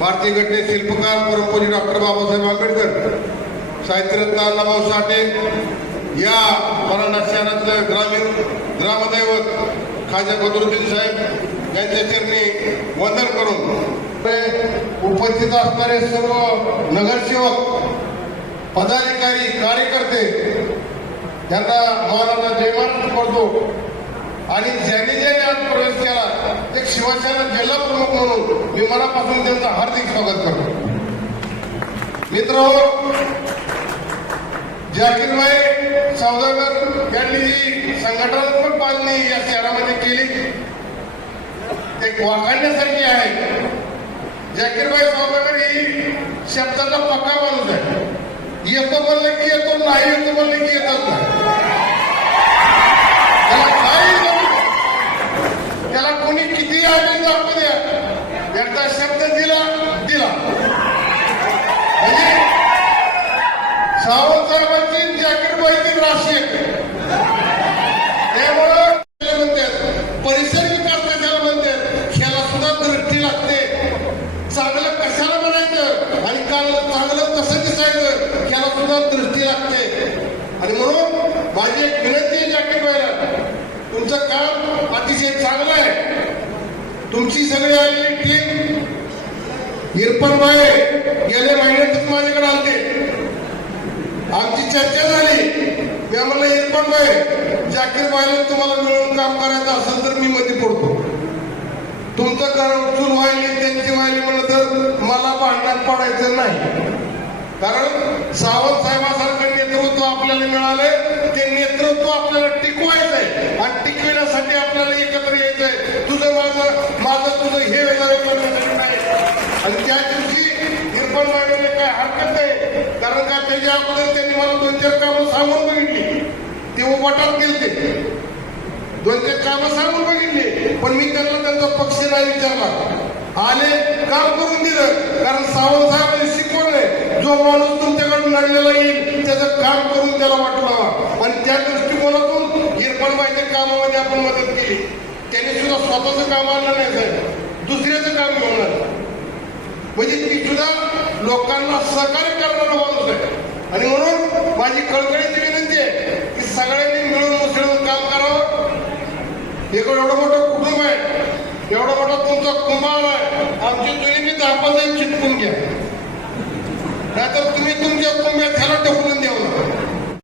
भारतीय घटने शिल्पकार परमपूजी डॉक्टर बाबासाहेब आंबेडकर साहित्यरत्न अण्णाभाऊ साठे या मराठा शहरातलं ग्रामीण ग्रामदैवत खाजा बदरुद्दीन साहेब यांच्या चरणी वंदन करून उपस्थित असणारे सर्व नगरसेवक पदाधिकारी कार्यकर्ते यांना मानाचा जयमान करतो आणि ज्यांनी ज्यांनी आज प्रवेश केला एक शिवसेना जिल्हा प्रमुख म्हणून मी मनापासून त्यांचं हार्दिक स्वागत करतो. मित्र जाकीरभाई सौदागर यांनी जी संघटनात्मक बांधणी या शहरामध्ये केली. एक वाखाणण्यासारखी आहे. जाकीरबाई सौदागर ही शब्दाचा पक्का माणूस आहे. येतो म्हणलं की येतो नाही येतो म्हणलं की येतात नाही त्याला काही जमत नाही. त्याला कोणी किती आली दाखवू द्या एकदा शब्द दिला दिला म्हणजे सावंत साहेबांची जाकीर बाईची राशी येते त्यामुळं त्याला म्हणतात परिसर विकास कशाला म्हणतात ह्याला सुद्धा दृष्टी लागते चांगलं कशाला म्हणायचं आणि काल चांगलं कसं दिसायचं दृष्टी लागते. आणि म्हणून माझी एक विनंती आहे जाकीर बाईला तुमचं काम अतिशय चांगलं आहे. तुमची सगळी आलेली टीम निरपण भाई गेल्या महिन्यातच माझ्याकडे आलते. आमची चर्चा झाली. मी आम्हाला निरपण भाई जाकीर भाईला तुम्हाला मिळून काम करायचं असेल तर मी मध्ये पडतो. तुमचं घर उचलून व्हायले त्यांची व्हायले म्हणलं तर मला भांडणात पडायचं नाही. कारण सावंत साहेबासारखं नेतृत्व आपल्याला मिळालंय. ते नेतृत्व आपल्याला टिकवायचंय आणि टिकविण्यासाठी आपल्याला एकत्र यायचंय. तुझं माझं माझं तुझं हे वेगळं करण्यासाठी नाही. आणि त्या दिवशी इरफान मांडवले काय हरकत नाही. कारण का त्याच्या अगोदर त्यांनी मला दोन चार कामं सांगून बघितली. ते उभाटात गेलते. दोन चार कामं सांगून बघितली. पण मी त्यांना त्यांचा पक्ष नाही विचारला. आले काम करून दिलं. कारण सावंत आपण मदत केली. त्यांनी सुद्धा स्वतःचं काम आणलं नाही साहेब. दुसऱ्याचं काम घेऊन आलं. म्हणजे ती सुद्धा लोकांना सहकार्य करणारा माणूस आहे आणि म्हणून माझी कळकळीची विनंती आहे की सगळ्यांनी मिळून मिसळून काम करावं. एक एवढं मोठं कुटुंब आहे. एवढा मोठा तुमचा कुंभार आहे. आमची जुनी मी दहा पंधरा चिटकून घ्या. नाहीतर तुम्ही तुमच्या कुंभ्या ह्याला टकून